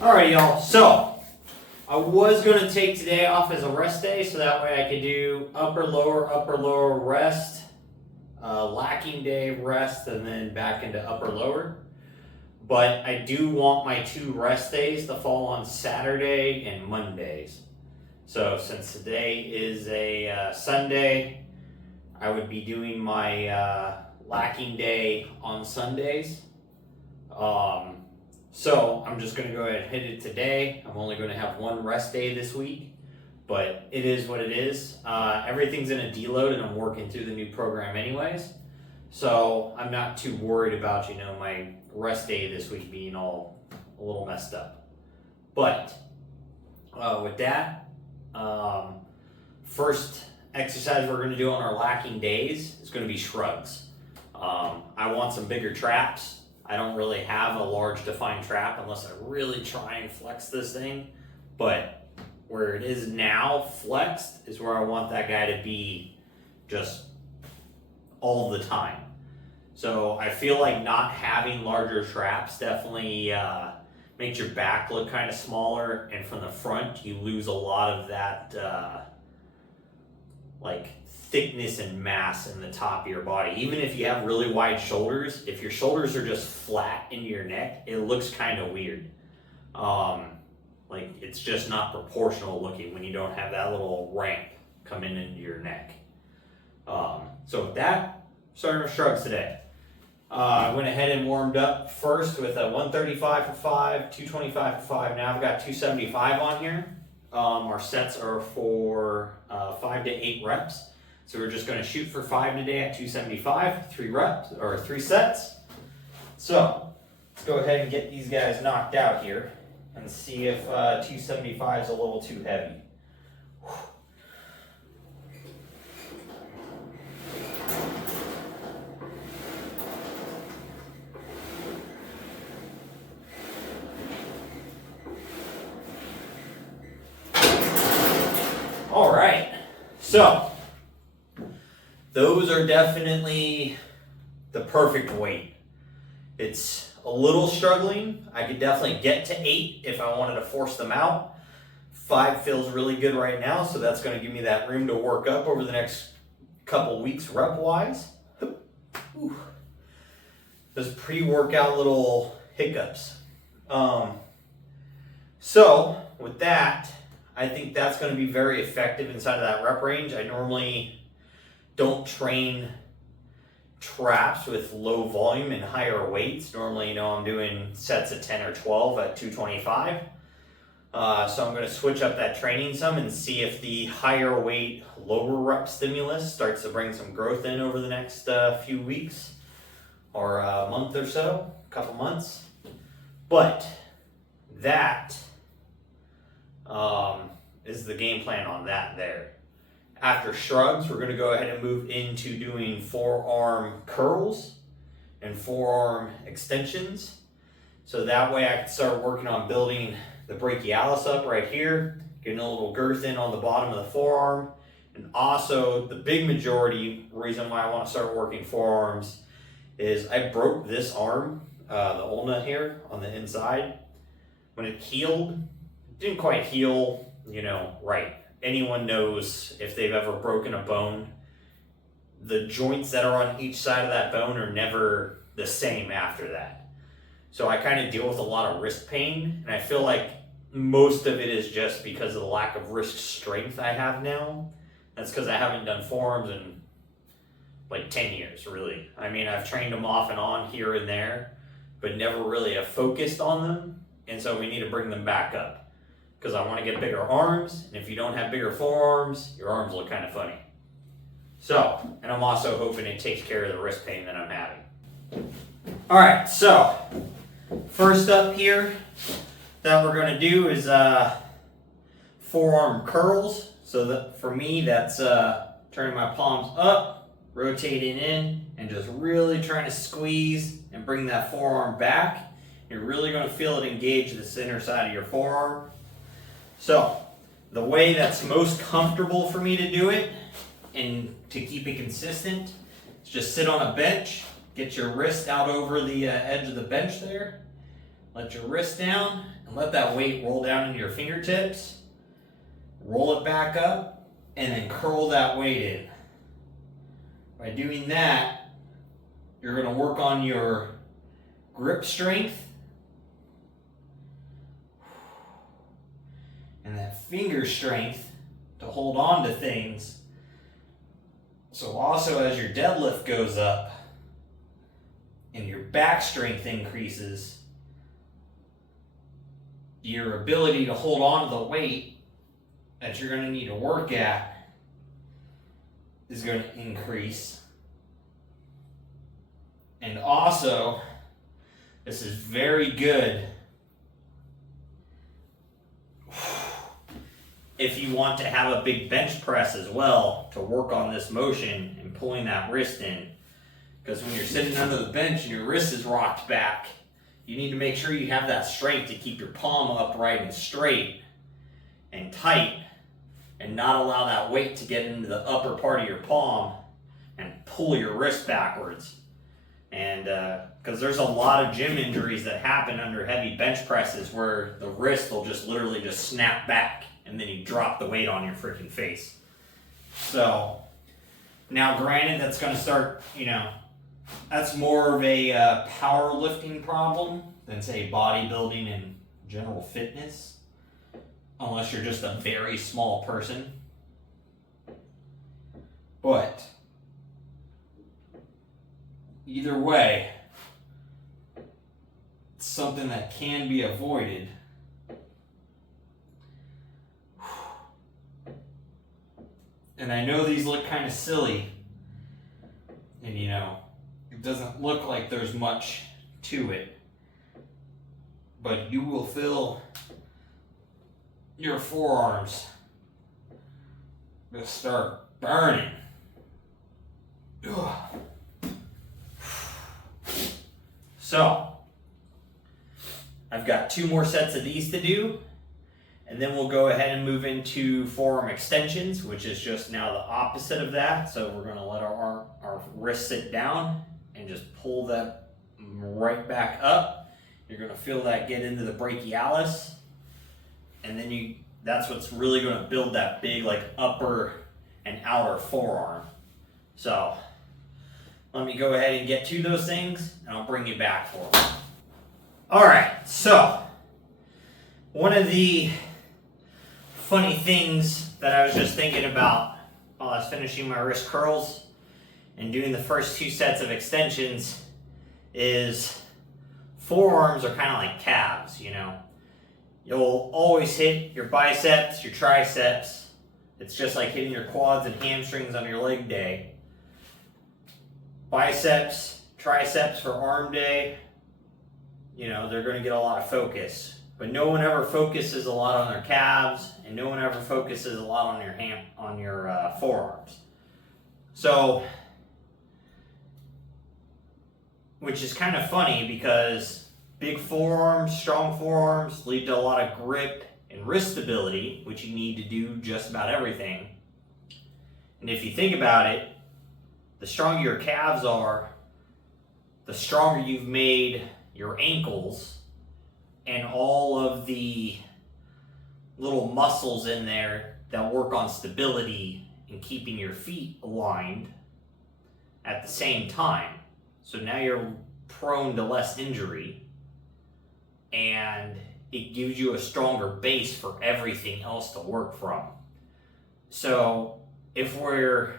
Alright, y'all. So, I was going to take today off as a rest day so that way I could do upper, lower rest, lacking day rest, and then back into upper, lower. But I do want my 2 rest days to fall on Saturday and Mondays. So, since today is a Sunday, I would be doing my lacking day on Sundays. So I'm just going to go ahead and hit it today. I'm only going to have 1 rest day this week, but it is what it is. Everything's in a deload and I'm working through the new program anyways. So I'm not too worried about, my rest day this week being all a little messed up. But with that, first exercise we're going to do on our lacking days is going to be shrugs. I want some bigger traps. I don't really have a large defined trap unless I really try and flex this thing. But where it is now flexed is where I want that guy to be just all the time. So I feel like not having larger traps definitely makes your back look kind of smaller. And from the front, you lose a lot of that thickness and mass in the top of your body. Even if you have really wide shoulders, if your shoulders are just flat into your neck, it looks kind of weird. It's just not proportional looking when you don't have that little ramp coming into your neck. So with that, starting with shrugs today. I went ahead and warmed up first with a 135 for 5, 225 for 5. Now I've got 275 on here. Our sets are for 5 to 8 reps. So we're just going to shoot for 5 today at 275, 3 reps or 3 sets. So let's go ahead and get these guys knocked out here and see if 275 is a little too heavy. All right, so those are definitely the perfect weight. It's a little struggling. I could definitely get to 8 if I wanted to force them out. 5 feels really good right now, so that's going to give me that room to work up over the next couple weeks rep-wise. Those pre-workout little hiccups. So with that, I think that's going to be very effective inside of that rep range. I normally don't train traps with low volume and higher weights. Normally, I'm doing sets of 10 or 12 at 225. So I'm going to switch up that training some and see if the higher weight, lower rep stimulus starts to bring some growth in over the next few weeks or a month or so, a couple months. But that is the game plan on that there. After shrugs, we're going to go ahead and move into doing forearm curls and forearm extensions. So that way I can start working on building the brachialis up right here, getting a little girth in on the bottom of the forearm. And also the big majority reason why I want to start working forearms is I broke this arm, the ulna here on the inside. When it healed, it didn't quite heal, right. Anyone knows if they've ever broken a bone, the joints that are on each side of that bone are never the same after that. So I kind of deal with a lot of wrist pain, and I feel like most of it is just because of the lack of wrist strength I have now. That's because I haven't done forearms in 10 years, really. I mean, I've trained them off and on here and there, but never really have focused on them, and so we need to bring them back up. Because I want to get bigger arms, and if you don't have bigger forearms, your arms look kind of funny. So, and I'm also hoping it takes care of the wrist pain that I'm having. Alright, so, first up here that we're going to do is forearm curls. So that for me, that's turning my palms up, rotating in, and just really trying to squeeze and bring that forearm back. You're really going to feel it engage this inner side of your forearm. So, the way that's most comfortable for me to do it and to keep it consistent is just sit on a bench, get your wrist out over the edge of the bench there, let your wrist down, and let that weight roll down into your fingertips, roll it back up, and then curl that weight in. By doing that, you're going to work on your grip strength and that finger strength to hold on to things. So also as your deadlift goes up and your back strength increases, your ability to hold on to the weight that you're going to need to work at is going to increase. And also, this is very good if you want to have a big bench press as well to work on this motion and pulling that wrist in. Because when you're sitting under the bench and your wrist is rocked back, you need to make sure you have that strength to keep your palm upright and straight and tight and not allow that weight to get into the upper part of your palm and pull your wrist backwards. And because there's a lot of gym injuries that happen under heavy bench presses where the wrist will just literally just snap back and then you drop the weight on your freaking face. So now granted, that's going to start, that's more of a powerlifting problem than say bodybuilding and general fitness, unless you're just a very small person. But either way, it's something that can be avoided. And I know these look kind of silly, and it doesn't look like there's much to it, but you will feel your forearms just start burning. Ugh. So, I've got 2 more sets of these to do, and then we'll go ahead and move into forearm extensions, which is just now the opposite of that. So we're going to let our wrist sit down and just pull that right back up. You're going to feel that get into the brachialis, and then that's what's really going to build that big upper and outer forearm. So let me go ahead and get to those things, and I'll bring you back for them. All right, so one of the funny things that I was just thinking about while I was finishing my wrist curls and doing the first 2 sets of extensions is forearms are kind of like calves, You'll always hit your biceps, your triceps. It's just like hitting your quads and hamstrings on your leg day. Biceps, triceps for arm day, they're going to get a lot of focus. But no one ever focuses a lot on their calves, and no one ever focuses a lot on your forearms. So, which is kind of funny because big forearms, strong forearms lead to a lot of grip and wrist stability, which you need to do just about everything. And if you think about it, the stronger your calves are, the stronger you've made your ankles and all of the little muscles in there that work on stability and keeping your feet aligned at the same time. So now you're prone to less injury, and it gives you a stronger base for everything else to work from. So if we're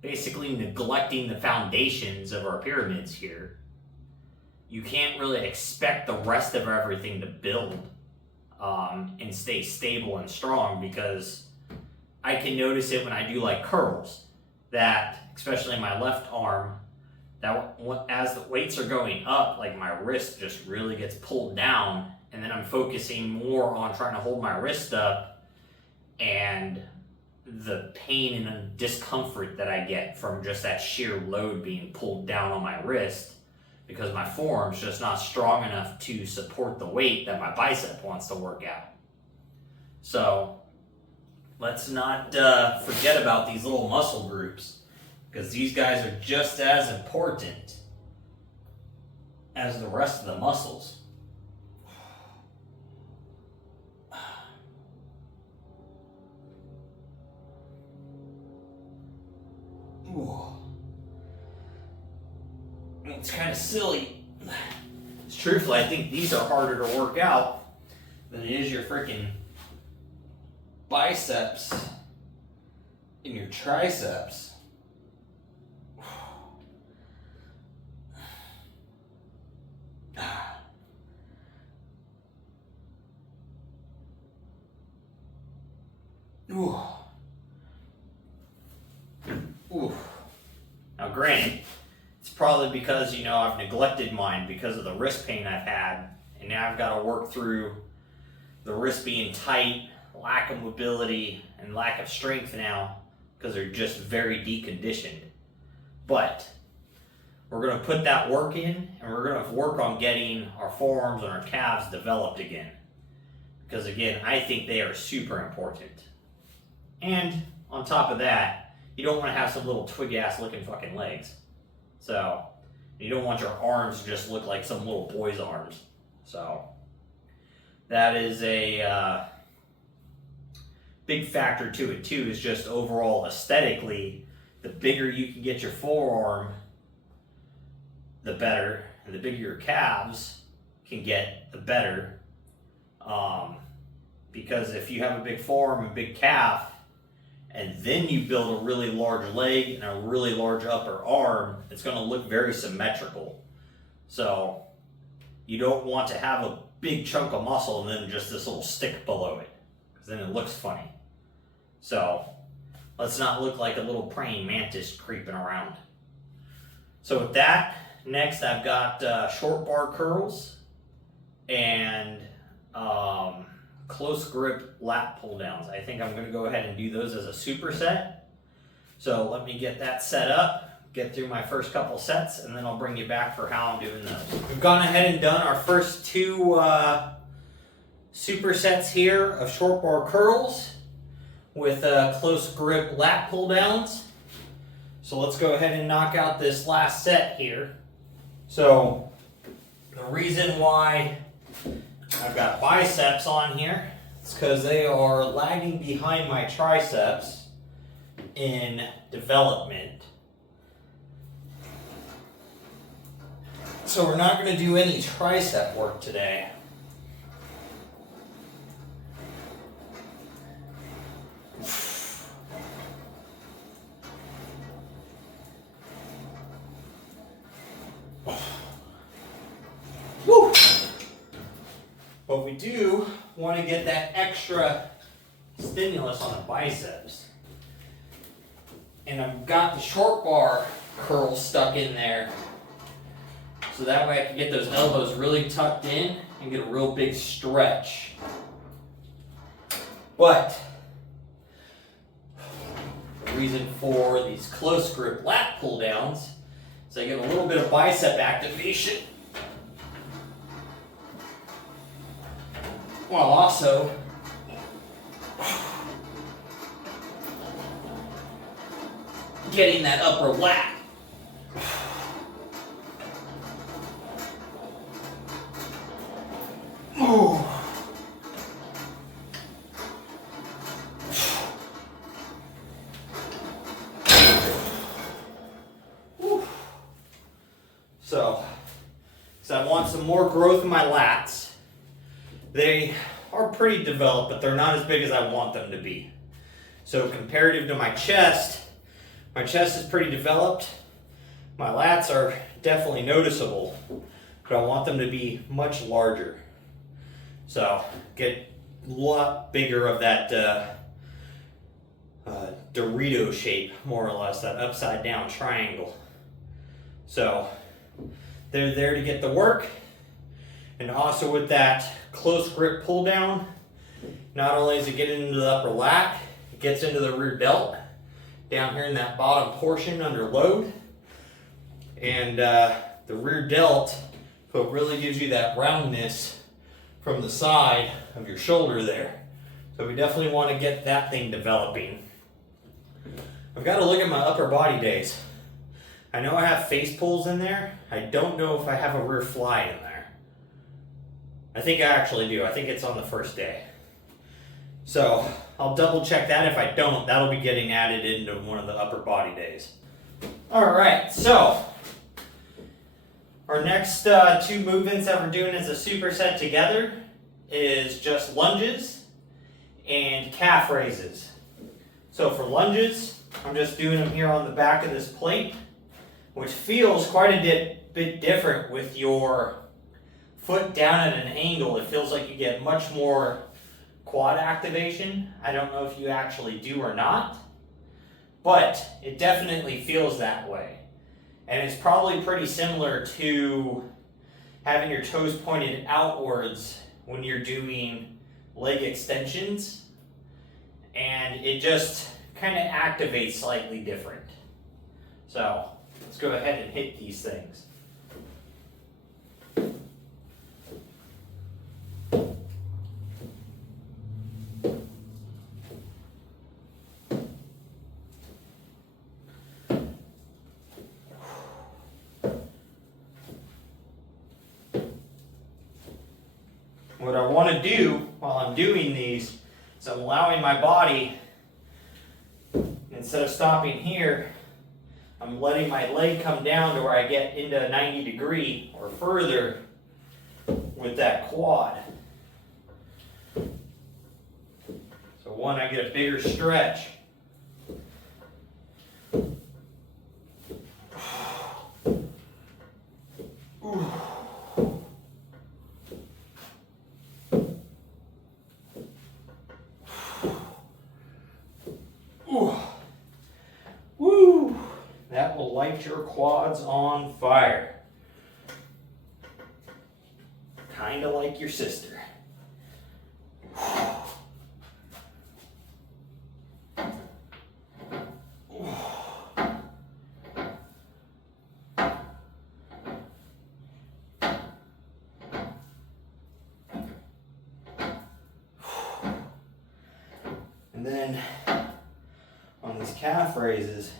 basically neglecting the foundations of our pyramids here, you can't really expect the rest of everything to build and stay stable and strong, because I can notice it when I do curls, that especially in my left arm, that as the weights are going up, my wrist just really gets pulled down, and then I'm focusing more on trying to hold my wrist up, and the pain and discomfort that I get from just that sheer load being pulled down on my wrist, because my forearm's just not strong enough to support the weight that my bicep wants to work out. So let's not forget about these little muscle groups, because these guys are just as important as the rest of the muscles. it's kind of silly. Truthfully, I think these are harder to work out than it is your freaking biceps and your triceps. Ooh. Ooh. Now, granted, it's probably because, I've neglected mine because of the wrist pain I've had, and now I've got to work through the wrist being tight, lack of mobility, and lack of strength now because they're just very deconditioned. But we're going to put that work in, and we're going to work on getting our forearms and our calves developed again. Because again, I think they are super important. And on top of that, you don't want to have some little twig-ass looking fucking legs. So, you don't want your arms to just look like some little boy's arms. So, that is a big factor to it too, is just overall aesthetically, the bigger you can get your forearm, the better. And the bigger your calves can get, the better. Because if you have a big forearm and big calf, and then you build a really large leg and a really large upper arm, it's going to look very symmetrical. So you don't want to have a big chunk of muscle and then just this little stick below it, because then it looks funny. So let's not look like a little praying mantis creeping around. So with that, next I've got short bar curls and close grip lat pull downs. I think I'm going to go ahead and do those as a superset. So let me get that set up, get through my first couple sets, and then I'll bring you back for how I'm doing those. We've gone ahead and done our first two supersets here of short bar curls with close grip lat pull downs. So let's go ahead and knock out this last set here. So the reason why I've got biceps on here is because they are lagging behind my triceps in development. So we're not going to do any tricep work today. Woo! But we do want to get that extra stimulus on the biceps. And I've got the short bar curl stuck in there. So that way I can get those elbows really tucked in and get a real big stretch. But the reason for these close grip lat pull downs is I get a little bit of bicep activation, while also getting that upper lat. Ooh. So I want some more growth in my lats. They are pretty developed, but they're not as big as I want them to be. So comparative to my chest is pretty developed. My lats are definitely noticeable, but I want them to be much larger. So get a lot bigger of that Dorito shape, more or less, that upside down triangle. So they're there to get the work. And also with that close grip pull down, not only does it get into the upper lat, it gets into the rear delt, down here in that bottom portion under load. And the rear delt, so it really gives you that roundness from the side of your shoulder there. So we definitely want to get that thing developing. I've got to look at my upper body days. I know I have face pulls in there. I don't know if I have a rear fly in there. I think I actually do. I think it's on the first day. So I'll double check that. If I don't, that'll be getting added into one of the upper body days. All right, so Our next two movements that we're doing as a superset together is just lunges and calf raises. So for lunges, I'm just doing them here on the back of this plate, which feels quite a bit different with your foot down at an angle. It feels like you get much more quad activation. I don't know if you actually do or not, but it definitely feels that way. And it's probably pretty similar to having your toes pointed outwards when you're doing leg extensions, and it just kind of activates slightly different. So let's go ahead and hit these things. What I want to do while I'm doing these is I'm allowing my body, instead of stopping here, I'm letting my leg come down to where I get into a 90 degree or further with that quad. So one, I get a bigger stretch. Woo! That will light your quads on fire. Kinda like your sister. And then on these calf raises,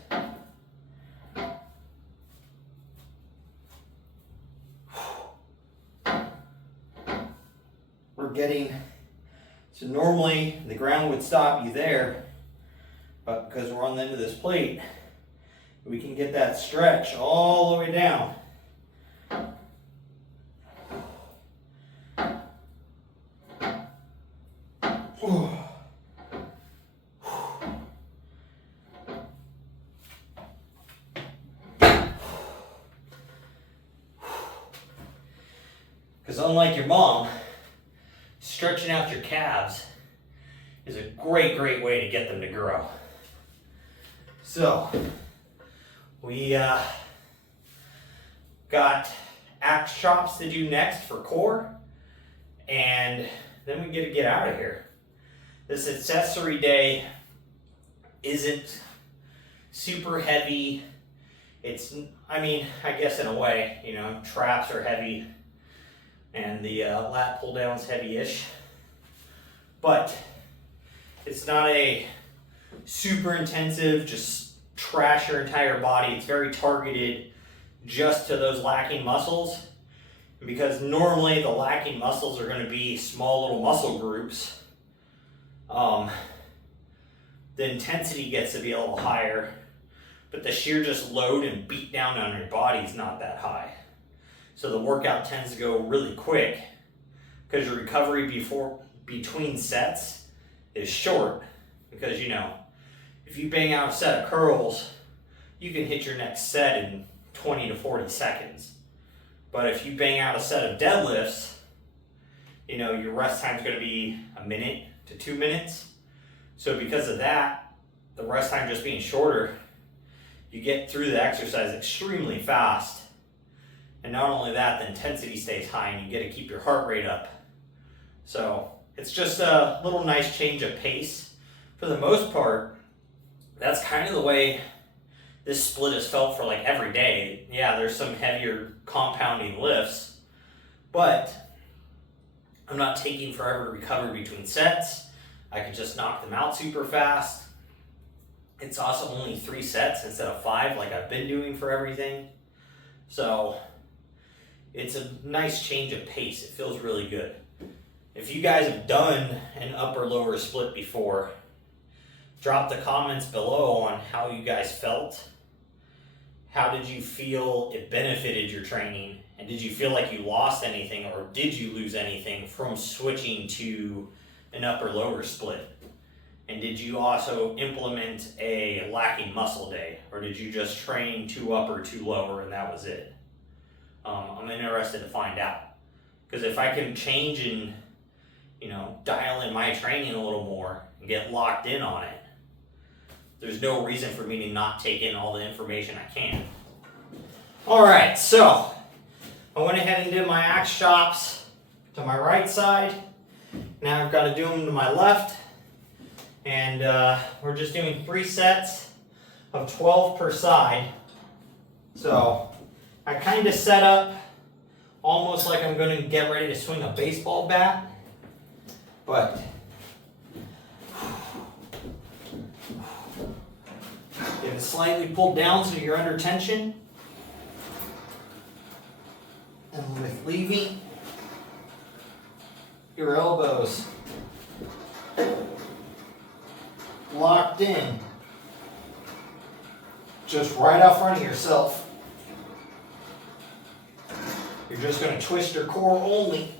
we're getting, so normally the ground would stop you there, but because we're on the end of this plate, we can get that stretch all the way down. Because unlike your mom, stretching out your calves is a great way to get them to grow. So, we got axe chops to do next for core, and then we get to get out of here. This accessory day isn't super heavy. It's, I mean, I guess in a way, you know, traps are heavy and the lat pull down's heavy-ish, but it's not a super intensive, just trash your entire body. It's very targeted just to those lacking muscles, because normally the lacking muscles are going to be small little muscle groups. The intensity gets to be a little higher, but the sheer just load and beat down on your body is not that high. So the workout tends to go really quick because your recovery between sets is short. Because, you know, if you bang out a set of curls, you can hit your next set in 20 to 40 seconds. But if you bang out a set of deadlifts, you know, your rest time is going to be a minute to 2 minutes. So because of that, the rest time just being shorter, you get through the exercise extremely fast. And not only that, the intensity stays high and you get to keep your heart rate up. So it's just a little nice change of pace. For the most part, that's kind of the way this split has felt for like every day. Yeah, there's some heavier compounding lifts, but I'm not taking forever to recover between sets. I can just knock them out super fast. It's also only 3 sets instead of 5 like I've been doing for everything. So it's a nice change of pace. It feels really good. If you guys have done an upper lower split before, drop the comments below on how you guys felt. How did you feel it benefited your training? And did you feel like you lost anything, or did you lose anything from switching to an upper lower split? And did you also implement a lacking muscle day, or did you just train 2 upper, 2 lower, and that was it? I'm interested to find out, because if I can change and dial in my training a little more and get locked in on it, there's no reason for me to not take in all the information I can. All right, so I went ahead and did my axe chops to my right side. Now I've got to do them to my left. And we're just doing 3 sets of 12 per side. So I kind of set up almost like I'm going to get ready to swing a baseball bat. But get it slightly pulled down so you're under tension. And with leaving your elbows locked in, just right out front of yourself. You're just going to twist your core only.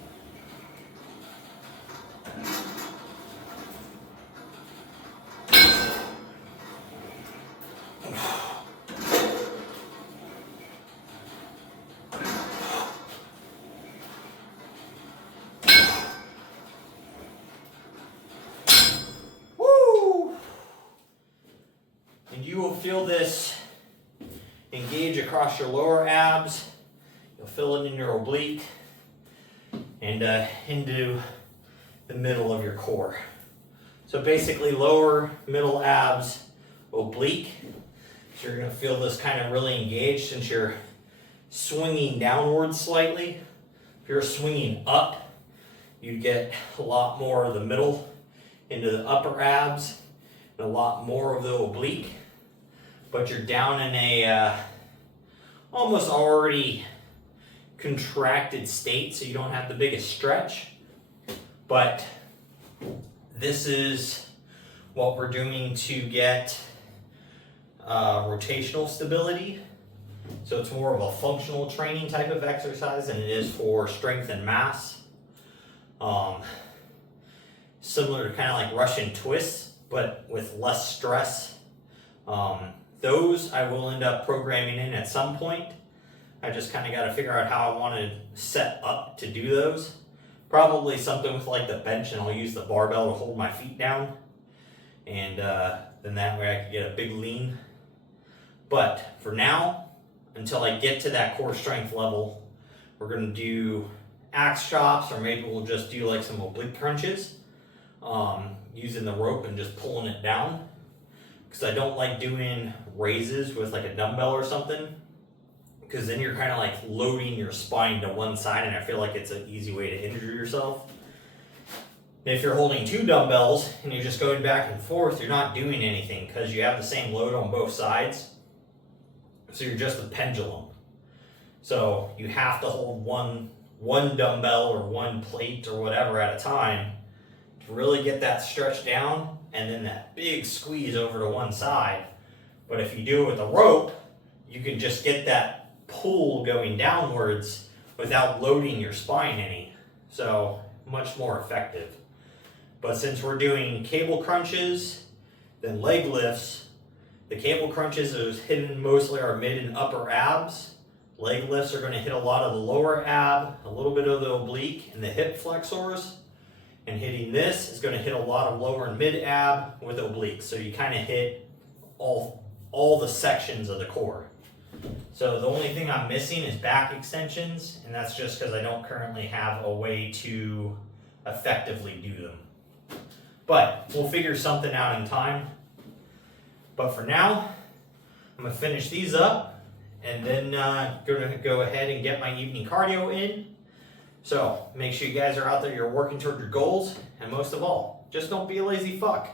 You will feel this engage across your lower abs. You'll feel it in your oblique and into the middle of your core. So basically lower, middle abs, oblique. So you're going to feel this kind of really engaged since you're swinging downwards slightly. If you're swinging up, you get a lot more of the middle into the upper abs and a lot more of the oblique. But you're down in a almost already contracted state, so you don't have the biggest stretch. But this is what we're doing to get rotational stability. So it's more of a functional training type of exercise than it is for strength and mass. Similar to kind of like Russian twists, but with less stress. Those I will end up programming in at some point. I just kind of got to figure out how I want to set up to do those. Probably something with like the bench, and I'll use the barbell to hold my feet down. And then that way I can get a big lean. But for now, until I get to that core strength level, we're going to do axe chops, or maybe we'll just do like some oblique crunches using the rope and just pulling it down. Because I don't like doing raises with like a dumbbell or something, because then you're kind of like loading your spine to one side, and I feel like it's an easy way to injure yourself. And if you're holding 2 dumbbells and you're just going back and forth, you're not doing anything because you have the same load on both sides. So you're just a pendulum. So you have to hold one dumbbell or one plate or whatever at a time to really get that stretch down, and then that big squeeze over to one side. But if you do it with a rope, you can just get that pull going downwards without loading your spine any. So much more effective. But since we're doing cable crunches, then leg lifts, the cable crunches is hitting mostly our mid and upper abs. Leg lifts are going to hit a lot of the lower ab, a little bit of the oblique and the hip flexors. And hitting this is going to hit a lot of lower and mid ab with obliques. So you kind of hit all the sections of the core. So the only thing I'm missing is back extensions, and that's just because I don't currently have a way to effectively do them. But we'll figure something out in time. But for now, I'm going to finish these up, and then going to go ahead and get my evening cardio in. So make sure you guys are out there, you're working toward your goals, and most of all, just don't be a lazy fuck.